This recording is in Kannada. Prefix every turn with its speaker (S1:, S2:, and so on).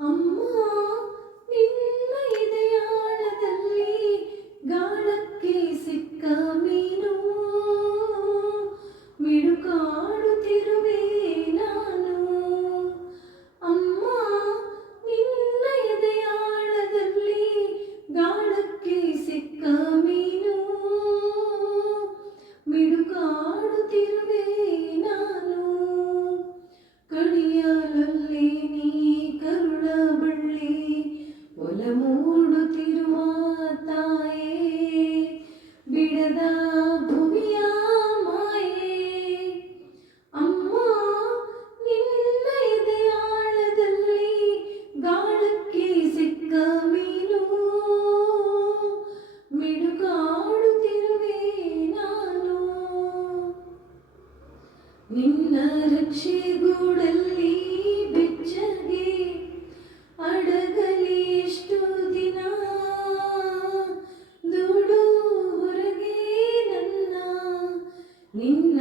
S1: ಅಮ್ಮ ನಿನ್ನ ಎಳೆದ ಭುವಿಯ ಅಮ್ಮ ನಿನ್ನ ಎದೆಯಾಳದಲ್ಲಿ ಗಾಳಕ್ಕೆ ಸಿಕ್ಕ ಮೀನು. ಮಿಡುಗಾಡುತ್ತಿರುವೆ ನಾನು. ನಿನ್ನ ರಕ್ಷೆಗೂಡಲ್ಲಿ നിന്ന